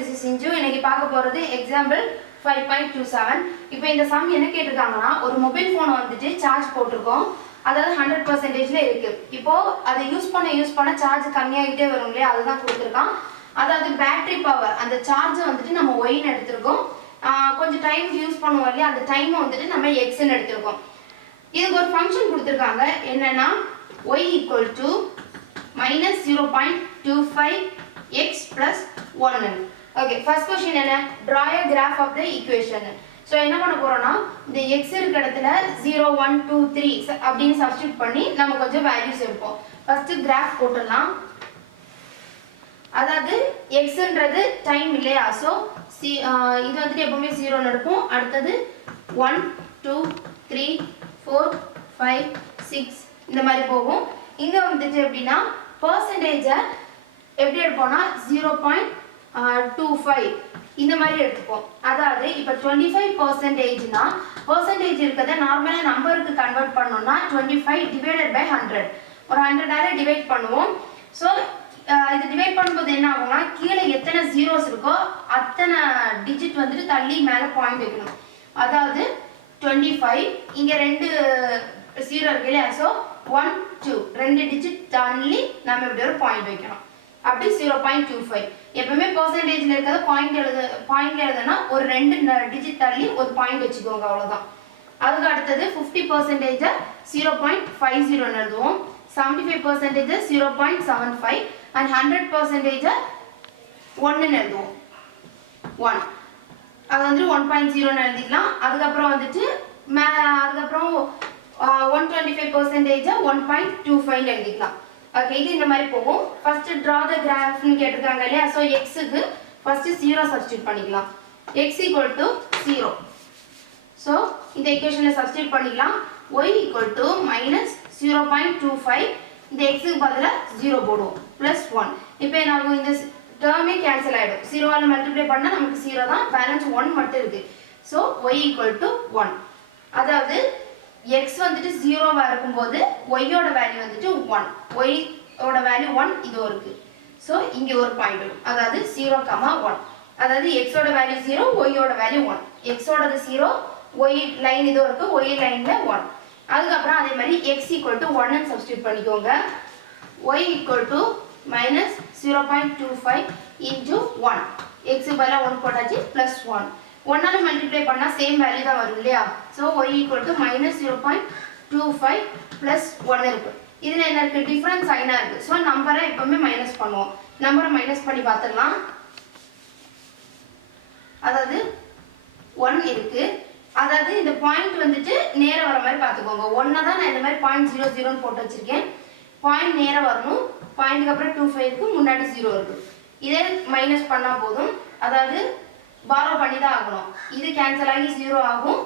this is Inju. இன்னைக்கு பார்க்க போறது எக்ஸாம்பிள் 5.27. இப்போ இந்த சம் என்ன கேட்டிருக்காங்கன்னா ஒரு மொபைல் ஃபோன் வந்துட்டு சார்ஜ் போட்டுருக்கோம். அதாவது 100%ல இருக்கு. இப்போ அதை யூஸ் பண்ண சார்ஜ் கம்மியாகிட்டே வரும் இல்லையா, அதுதான் கொடுத்துருக்கான். அதாவது பேட்டரி பவர் அந்த சார்ஜ் வந்துட்டு நம்ம ஒய்ன்னு எடுத்திருக்கோம். கொஞ்சம் டைம் யூஸ் பண்ணுவோம் இல்லையா, அந்த டைமை வந்துட்டு நம்ம எக்ஸ்ன்னு எடுத்திருக்கோம். இதுக்கு ஒரு ஃபங்க்ஷன் கொடுத்துருக்காங்க. என்னன்னா y equal to minus 0.25 x plus 1. Okay, first question என்ன? Draw a graph of the equation. So என்ன பண்ண போறோம்னா இந்த x இருக்க இடத்துல 0 1 2 3 அப்படினு சப்ஸ்டிட்யூட் பண்ணி நம்ம கொஞ்சம் வேல்யூஸ் எடுப்போம். ஃபர்ஸ்ட் கிராஃப் போடலாம். அதாவது xன்றது டைம் இல்லையா, சோ இது வந்துட்டு எப்பவுமே 0 ன்னு இருக்கும். அடுத்து 1 2 3 4 5 6 இந்த மாதிரி போகும். இங்க வந்துட்டு எப்படின்னா பெர்சன்டேஜ் எப்படி எடுப்போம்னா 0.25 இந்த மாதிரி எடுத்துப்போம். அதாவது இப்போ 25%னா பெர்சன்டேஜ் இருக்கதை நார்மலா நம்பருக்கு கன்வெர்ட் பண்ணோம்னா 25 டிவைடட் பை 100, ஒரு 100ஆல டிவைட் பண்ணுவோம். ஸோ இது டிவைட் பண்ணும்போது என்ன ஆகும்னா கீழே எத்தனை ஜீரோஸ் இருக்கோ அத்தனை டிஜிட் வந்துட்டு தள்ளி மேலே பாயிண்ட் வைக்கணும். அதாவது 25 இங்க ரெண்டு ஜீரோ இருக்கு இல்லையா, ஸோ 1 2 ரெண்டு டிஜிட் தள்ளி நம்ம இப்படி ஒரு பாயிண்ட் வைக்கணும். அப்படி 0.25 எப்பவுமே பெர்சன்டேஜ்ல இருக்கிறத பாயிண்ட்ல எழுதுனா ஒரு ரெண்டு டிஜிட் தள்ளி ஒரு பாயிண்ட் வச்சுக்கோங்க, அவ்வளவுதான். அதுக்கு அடுத்தது 50% 0.50 எழுதுவோம், 75% 0.75 and 100% 1 எழுதுவோம். 1 அது வந்து 1.0 எழுதிக்கலாம். அதுக்கப்புறம் வந்துட்டு அதுக்கப்புறம் 125% 1.25 எழுதிக்கலாம். ஓகே, இது இந்த மாதிரி போகும். ஃபர்ஸ்ட் draw the graph னு கேட்டிருக்காங்க இல்லையா, சோ x க்கு ஃபர்ஸ்ட் 0 சப்ஸ்டிட்யூட் பண்ணிக்கலாம். x equal to 0. சோ இந்த ஈக்குவேஷன்ல சப்ஸ்டிட்யூட் பண்ணிக்கலாம். y equal to minus 0.25 இந்த x க்கு பதிலா 0 போடுவோம் plus 1. இப்போ என்ன ஆகும், இந்த டேர்மே கேன்சல் ஆயிடும். 0 ஆல மல்டிப்ளை பண்ணா நமக்கு 0 தான், பேலன்ஸ் 1 மட்டும் இருக்கு. So y equal to 1. அதாவது x வந்துட்டு 0வா இருக்கும்போது y ஓட வேல்யூ வந்துட்டு 1, y ஓட வேல்யூ 1 இதோ இருக்கு. சோ இங்க ஒரு பாயிண்ட் வரும், அதாவது 0, 1. அதாவது x ஓட வேல்யூ 0, y ஓட வேல்யூ 1. x ஓடது 0, y லைன் இதோ இருக்கு, y லைன்ல 1. அதுக்கு அப்புறம் அதே மாதிரி x equal to 1 ன்னு சப்ஸ்டிட்யூட் பண்ணிக்கோங்க. y equal to minus 0.25 into 1. x க்கு பதிலா 1 போட்டாச்சு plus 1. 1 ஆல மல்டிப்ளை பண்ணா சேம் வேல்யூ தான் வரும் இல்லையா, so y equal to minus 0.25 plus 1 இருக்கு. இதுல என்ன இருக்கு, டிஃபரன்ஸ் சைனா இருக்கு. சோ நம்பரை எப்பவுமே மைனஸ் பண்ணுவோம். நம்பரை மைனஸ் பண்ணி பார்த்துடலாம். அதாவது 1 இருக்கு. அதாவது இந்த பாயிண்ட் வந்துட்டு நேரா வர மாதிரி பார்த்துக்கோங்க. 1 தான் நான் இந்த மாதிரி 0.00 ன்னு போட்டு வச்சிருக்கேன். பாயிண்ட் நேரா வரணும். பாயிண்ட்க்கு அப்புறம் 25 இருக்கு, முன்னாடி 0 இருக்கு. இதே மைனஸ் பண்ணா போதும். அதாவது பாரோ பண்ணி தான் ஆகணும். இது கேன்சல் ஆகி 0 ஆகும்.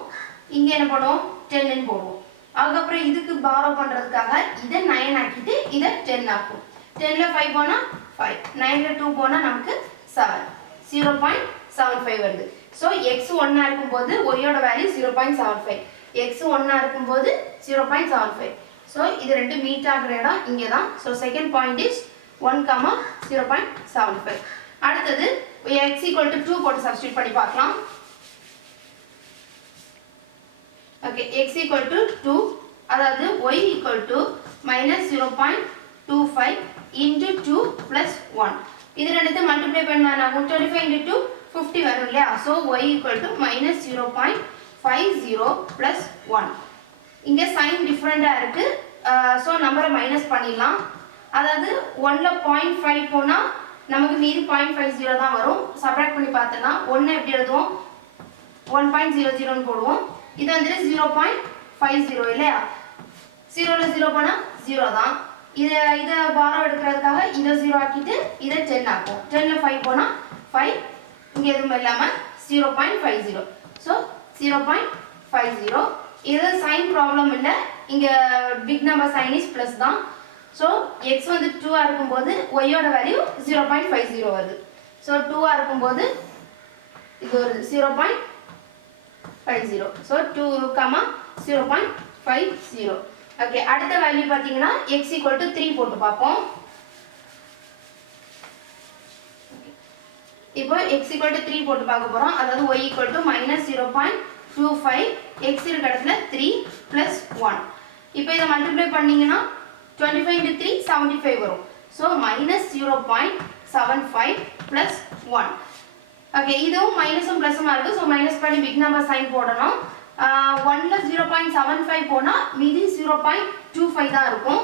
இங்க என்ன பண்ணுவோம், 10 ன்னு போடுவோம். அதுக்கப்புறம் இதுக்கு பாரோ பண்றதுக்காக இதை 9 ஆக்கிட்டு இதை 10 ஆக்கும். 10ல 5 போனா 5, 9ல 2 போனா நமக்கு 7, 0.75 வருது. ஸோ x 1 இருக்கும்போது y ஓட வேல்யூ 0.75, x 1 இருக்கும்போது 0.75. ஸோ இது ரெண்டு மீட் ஆகிற இடம் இங்கே தான். So second point is 1, 0.75. அடுத்தது x equal to 2 போட்டு சப்ஸ்டிட்யூட் பண்ணி பார்க்கலாம். ஓகே, x equal to 2, அதாவது y equal to minus 0.25 into 2 plus 1. இது ரெண்டுத்தையும் மல்டிப்ளை பண்ணா நமக்கு 25 into 2 50 வரும் இல்லையா, so y equal to minus 0.50 plus 1. இங்க சைன் டிஃபரெண்டா இருக்கு, so நம்பரை மைனஸ் பண்ணிடலாம். அதாவது 1ல 0.5 போனா நமக்கு மீதி 0.50 தான் வரும். சப்ட்ராக்ட் பண்ணி பார்த்தோம்னா 1 எப்படி எழுதுவோம், 1.00 ன்னு போடுவோம். இது வந்து 0.50 இல்லையா, 0ல 0 போனா 0 தான். இதை பாரோ எடுக்கிறதுக்காக இதை 0 ஆக்கிட்டு இதை 10 ஆக்கும். 10ல 5 போனா 5, இங்க எதுவும் இல்லாம 0.50. ஸோ 0.50. இது சைன் ப்ராப்ளம் இல்லை, இங்க big number sign is plus தான். ஸோ x வந்து 2 இருக்கும்போது y ஓட வேல்யூ 0.50 வருது. ஸோ 2 இருக்கும்போது இது ஒரு 0.50. ஸோ 2, 0.50. ஓகே, அடுத்த வேல்யூ பார்த்தீங்கன்னா x equal to 3 போட்டு பார்ப்போம். இப்போ x equal to 3 போட்டு பார்க்க போறோம். அதாவது y equal to minus 0.25 x இருக்க இடத்துல 3 plus 1. இப்போ இதை மல்டிப்ளை பண்ணீங்கன்னா 25 into 3 75 வரும். So minus 0.75 plus 1. ஓகே, இதுவும் மைனஸும் ப்ளஸுமா இருக்கு. ஸோ மைனஸ் பண்ணி பிக் நம்பர் சைன் போடணும். 1ல 0.75 போனா மீதி 0.25 தான் இருக்கும்.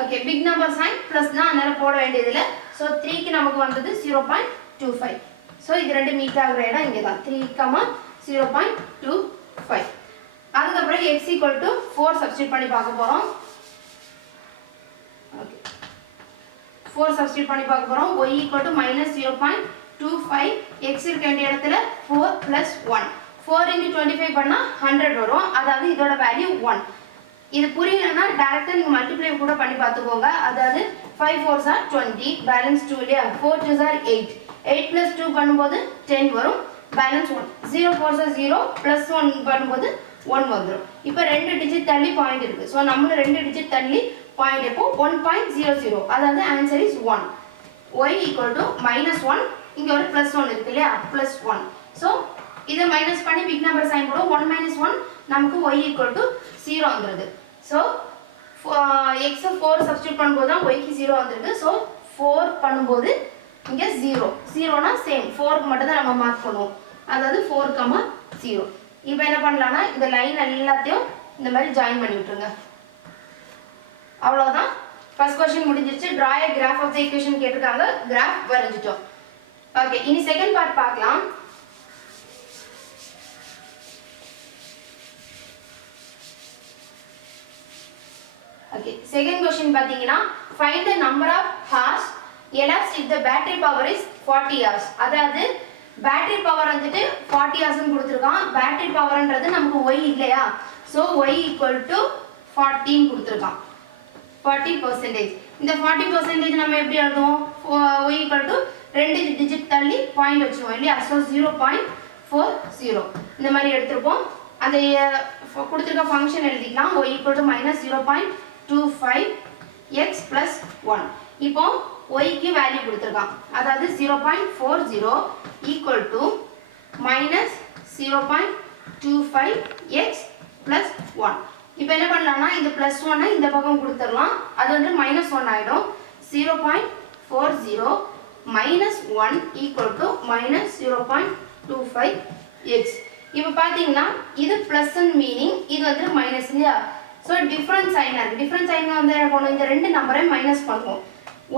Okay, big number sign plus தான், அதனால போட வேண்டியதில்ல. ஸோ 3க்கு நமக்கு வந்தது 0.25. ஸோ இது ரெண்டு மீட் ஆகிற இடம் இங்கே தான், 3, 0.25. அதுக்கப்புறம் x equal to 4 சப்ஸ்டியூட் பண்ணி பார்க்க போகிறோம். ஓகே, 4 சப்ஸ்டியூட் பண்ணி பார்க்க போகிறோம். y equal to minus 0.25 x இருக்க வேண்டிய இடத்துல 4 plus 1. 4 into 25 பண்ணா 100 வரும். அதாவது இதோட வேல்யூ 1. இது புரியலன்னா டைரக்டா நீங்க மல்டிப்ளை கூட பண்ணி பார்த்துக்கோங்க. அதாவது 5 4s are 20, பேலன்ஸ் 2 இல்லையா, 4 2s are 8. 8 plus 2 பண்ணும்போது 10 வரும், பேலன்ஸ் 1. 0 4s are 0, plus 1 பண்ணும்போது 1 வந்துடும். இப்போ 2 டிஜிட் தள்ளி பாயிண்ட் இருக்கு. ஸோ நம்மளும் 2 டிஜிட் தள்ளி பாயிண்ட் எப்போ 1.00, அதாவது answer is 1. y equal to minus 1, இங்க ஒரு plus 1 இருக்கு இல்லையா, plus 1. ஸோ இதை மைனஸ் பண்ணி பிக் நம்பர் சைன் போடும். 1 minus 1 நமக்கு y equal to 0 வந்துருது. ஸோ x 4 சப்ஸ்டியூட் பண்ணும்போது தான் y க்கு 0 வந்துருக்கு. ஸோ 4 பண்ணும்போது இங்கே 0. 0னா சேம் 4க்கு மட்டும் தான் நம்ம மார்க் பண்ணுவோம். அதாவது 4, 0. இப்போ என்ன பண்ணலாம்னா இந்த லைன் எல்லாத்தையும் இந்த மாதிரி ஜாயின் பண்ணி விட்டுருங்க. அவ்வளோதான், ஃபர்ஸ்ட் கொஸ்டின் முடிஞ்சிருச்சு. Draw a graph of the equation கேட்டிருக்காங்க, கிராஃப் வரைஞ்சிட்டோம். ஓகே, இனி செகண்ட் பார்ட் பார்க்கலாம். ஓகே, செகண்ட் क्वेश्चन பாத்தீங்கன்னா find the number of hours elapsed if the battery power is 40 hours. அதாவது பேட்டரி பவர் வந்துட்டு 40 hours னு கொடுத்திருக்கான். பேட்டரி பவர்ன்றது நமக்கு y இல்லையா, சோ y equal to 40 னு கொடுத்திருக்கான், 40%. இந்த 40% நம்ம எப்படி எழுதுவோம், y equal to 2 டிஜிட் தள்ளி பாயிண்ட் வச்சிருவோம் இல்லையா, சோ 0.40 இந்த மாதிரி எடுத்துப்போம். அந்த கொடுத்திருக்க ஃபங்க்ஷன் எழுதிக்கலாம். y equal to minus 0.25 x plus 1. இப்போ y க்கு வேல்யூ கொடுத்திருக்கான். அதாவது 0.40 equal to minus 0.25 x plus 1. இப்போ என்ன பண்ணலாம்னா இந்த plus 1 இந்த பக்கம் கொடுத்துடலாம். அது வந்து minus 1 ஆயிடும். 0.40 minus 1 equal to minus 0.25 x. இப்போ பாத்தீங்கன்னா இது பிளஸ் மீனிங், இது வந்து மைனஸ் இல்லையா. ஸோ டிஃபரன்ஸ் சைன் இருக்கு. டிஃபரன்ஸ் சைன் வந்து என்ன பண்ணுவோம், இந்த ரெண்டு நம்பரை மைனஸ் பண்ணுவோம்.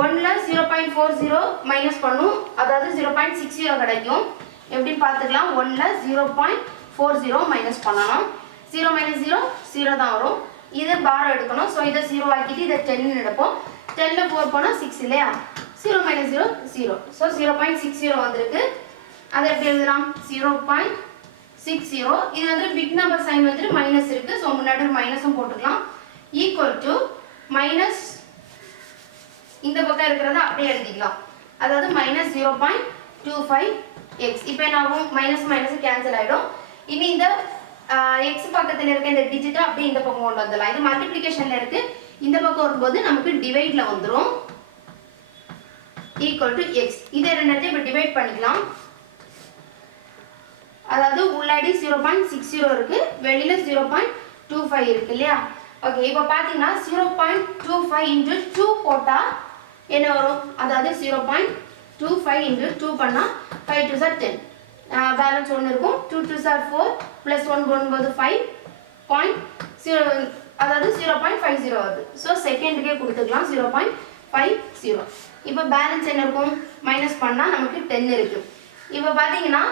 1ல 0.40 மைனஸ் பண்ணும், அதாவது 0.60 கிடைக்கும். எப்படி பார்த்துக்கலாம், 1ல 0.40 மைனஸ் பண்ணணும். 0 minus 0 0 தான் வரும். இது பாரம் எடுக்கணும். ஸோ இதை 0 ஆக்கிட்டு இதை 10 எடுப்போம். 10ல 4 போனால் 6 இல்லையா, 0 minus 0 0. ஸோ 0.60 வந்திருக்கு. அதை எப்படி எழுதலாம், 0.60. இது வந்து பிக் நம்பர் சைன் வந்து மைனஸ் இருக்கு. ஸோ முன்னாடி மைனஸும் போட்டுக்கலாம். ஈக்குவல் டு மைனஸ் இந்த பக்கம் இருக்கிறத அப்படியே எழுதிக்கலாம். அதாவது மைனஸ் 0.25 எக்ஸ். இப்போ என்ன ஆகும், மைனஸ் மைனஸ் கேன்சல் ஆகிடும். இனி இந்த எக்ஸ் பக்கத்தில் இருக்க இந்த டிஜிட்டை அப்படியே இந்த பக்கம் கொண்டு வந்துடலாம். இது மல்டிப்ளிகேஷனில் இருக்கு. இந்த பக்கம் வரும்போது நமக்கு டிவைட்ல வந்துடும். Equal to X. இதை ரெண்டு இப்போ டிவைட் பண்ணிக்கலாம். அதாவது உள்ளாடி 0.60 இருக்கு, வெளியில 0.25 இருக்கு இல்லையா. ஓகே, இப்போ பாத்தீங்கன்னா 0.25 into 2 போட்டா என்ன வரும், அதாவது 0.25 into 2 பண்ணா 5 2s are 10. பேலன்ஸ் 1 இருக்கும். 2 2s are 4 plus 1 போடும்போது 5.0, அதாவது 0.50 வருது. ஸோ செகண்டுக்கே கொடுத்துக்கலாம் 0.50. இப்போ பேலன்ஸ் என்ன இருக்கும், மைனஸ் பண்ணா நமக்கு 10 இருக்கு. இப்போ பாத்தீங்கன்னா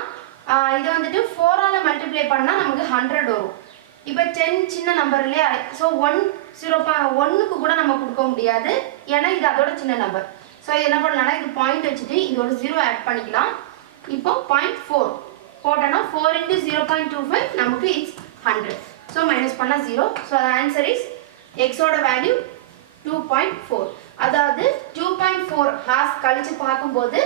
இது வந்துட்டு 4ஆல மல்டிப்ளை பண்ணா நமக்கு 100 வரும். இப்போ 10 சின்ன நம்பர் இல்லையா, ஸோ 1க்கு கூட நம்ம கொடுக்க முடியாது, ஏன்னா இது அதோட சின்ன நம்பர். ஸோ என்ன பண்ணலாம்னா இது பாயிண்ட் வச்சுட்டு இதோட 0 ஆட் பண்ணிக்கலாம். இப்போ 0.4 போட்டோன்னா 4 into 0.25 நமக்கு இட்ஸ் 100. ஸோ மைனஸ் பண்ணா 0. ஸோ ஆன்சர் இஸ் எக்ஸோட வேல்யூ 2.4. அதாவது 2.4 ஹார்ஸ் கழிச்சு பார்க்கும்போது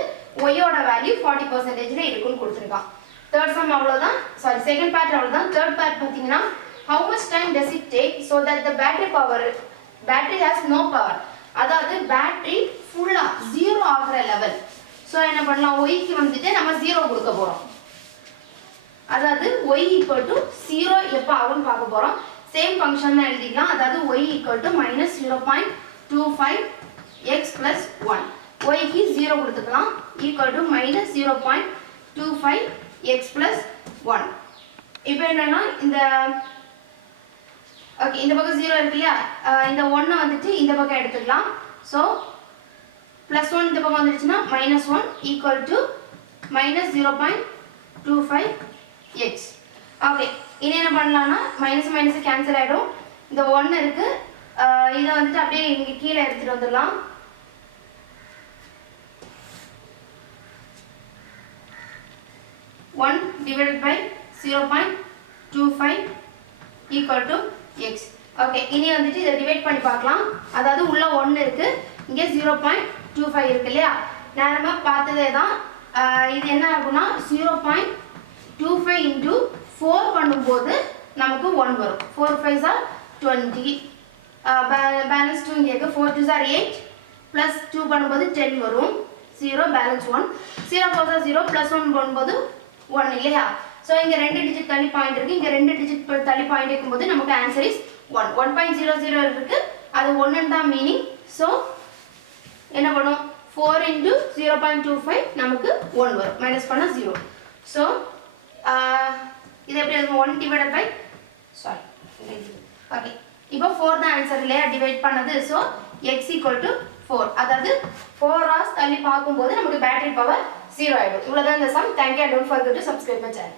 ஒய்யோட வேல்யூ 40% இருக்குன்னு கொடுத்துருக்கான். தேர்ட் சம் அவ்வளோதான், சாரி செகண்ட் பார்ட் அவ்வளோதான். தேர்ட் பார்ட் பார்த்தீங்கன்னா how much time does it take so that the battery has no power. அதாவது பேட்டரி ஃபுல்லா 0 ஆகிற லெவல். ஸோ என்ன பண்ணலாம் ஒய்க்கு வந்துட்டு நம்ம 0 கொடுக்க போகிறோம். அதாவது y equal to 0 எப்போ ஆகும்னு பார்க்க போகிறோம். சேம் ஃபங்க்ஷன் தான் எழுதிக்கலாம். அதாவது y equal to minus 0.25 x plus 1. yக்கு 0 கொடுத்துக்கலாம் equal to minus 0.25 x plus 1. இப்போ என்னன்னா இந்த ஓகே இந்த பக்கம் 0 இருக்கு இல்லையா, இந்த 1 வந்துட்டு இந்த பக்கம் எடுத்துக்கலாம். ஸோ ப்ளஸ் 1 இந்த பக்கம் வந்துடுச்சுன்னா minus 1 equal to minus 0.25 x. Okay இனி என்ன பண்ணலாம்னா மைனஸ் மைனஸ் கேன்சல் ஆகிடும். இந்த 1 இருக்கு, இதை வந்துட்டு அப்படியே இங்கே கீழே எடுத்துகிட்டு வந்துடலாம். One divided by 0.25 equal to x. Okay இனி வந்துட்டு இதை டிவைட் பண்ணி பார்க்கலாம். அதாவது உள்ள 1 இருக்கு, இங்கே 0.25 இருக்கு இல்லையா, நேரமாக பார்த்ததே தான். இது என்ன ஆகும்னா 0.25 இன்ட்டு 4 பண்ணும்போது நமக்கு 1 வரும். 4 5s are 20, பேலன்ஸ் 2 இங்கே இருக்குது. 4 2s are 8 ப்ளஸ் 2 பண்ணும்போது 10 வரும். 0 பேலன்ஸ் 1, 0 4s are 0 ப்ளஸ் 1 பண்ணும்போது 1 இல்லையா. ஸோ இங்கே 2 டிஜிட் தள்ளி பாயிண்ட் இருக்குது, இங்கே 2 டிஜிட் தள்ளி பாயிண்ட் இருக்கும்போது நமக்கு ஆன்சர் இஸ் 1. 1.00 இருக்குது, அது 1 தான் மீனிங். ஸோ என்ன பண்ணும் 4 into 0.25 நமக்கு 1 வரும், மைனஸ் பண்ணால் 0. ஸோ இது எப்படி இருக்கும் 1 டிவைடட் பை சாரி ஓகே இப்போ 4 தான் ஆன்சர் இல்லையா டிவைட் பண்ணது. ஸோ எக்ஸ் ஈக்குவல் டு 4, அதாவது 4 hours தள்ளி பார்க்கும்போது நமக்கு பேட்டரி பவர் 0 ஆகிடும். இவ்வளோதான் இந்த sum. Thank you. Don't forget to subscribe my channel.